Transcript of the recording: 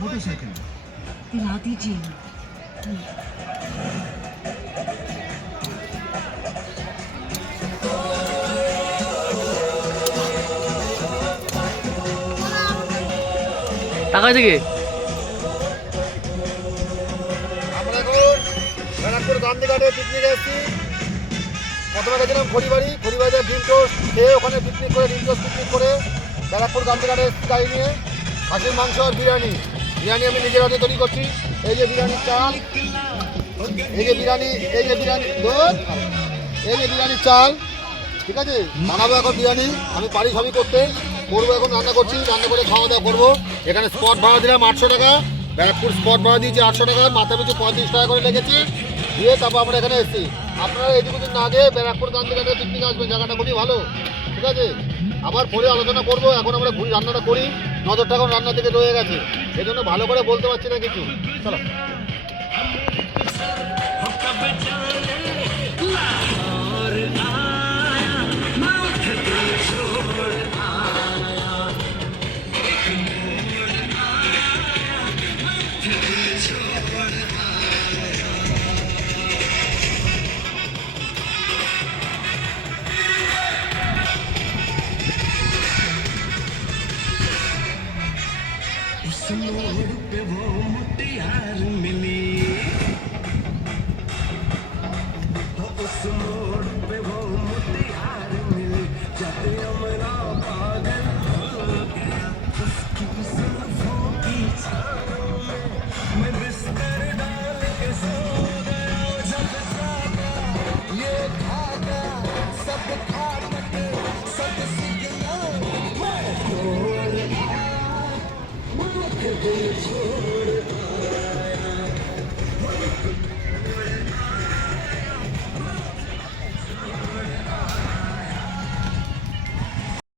Motorcycle दिला दीजिए। টাকা থেকে আমরা এখন ব্যারাকপুর গান্ধীঘাটে পিকনিক এসেছি। প্রথমে গেছিলাম খড়িবাড়িতে ডিম টোস্ট খেয়ে ওখানে পিকনিক করে ডিম টোস্ট পিকনিক করে ব্যারাকপুর গান্ধীঘাটে এসেছি গাড়ি নিয়ে। খাসির মাংস আর বিরিয়ানি আমি নিজের হাতে তৈরি করছি। এই যে বিরিয়ানির চাল, এই যে বিরিয়ানির চাল, ঠিক আছে। বানাবো এখন বিরিয়ানি, আমি পারি সবই করতে, করবো এখন রান্না করছি, রান্না করে খাওয়া দাওয়া করবো। এখানে স্পট ভাড়া দিলাম 800 টাকা, ব্যারাকপুর স্পট ভাড়া দিয়েছি 800 টাকা, মাথা পিছু 35 টাকা করে লেগেছে দিয়ে তারপর আমরা এখানে এসেছি। আপনারা এদিক ওদিক না গিয়ে ব্যারাকপুর গান্ধীঘাটে পিকনিক আসবেন, জায়গাটা খুবই ভালো, ঠিক আছে। আবার পরে আলোচনা করবো, এখন আমরা ঘুরি রান্নাটা করি। নজরটা এখন রান্না থেকে রয়ে গেছে, এই জন্য ভালো করে বলতে পারছি না কিছু। চলো Good